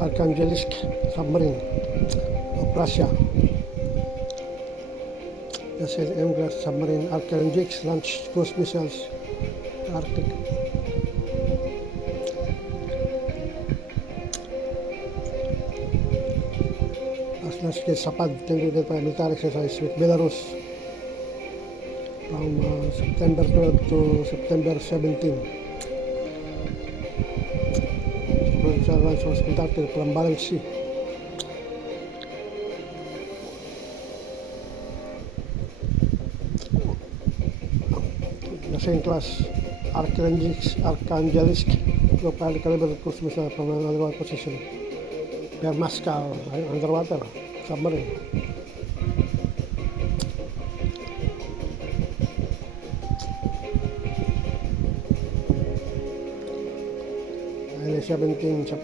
Arkhangelsk submarine of Russia. The SLM submarine Arkhangelsk launched cruise missiles to Arctic. Russia Zapad intended military exercise with Belarus from September 12 to September 17. Launch was conducted from Barents Sea. The same class Arkhangelsk low-power caliber cruise missile from an underwater position. They are Moscow underwater submarine. And 17 September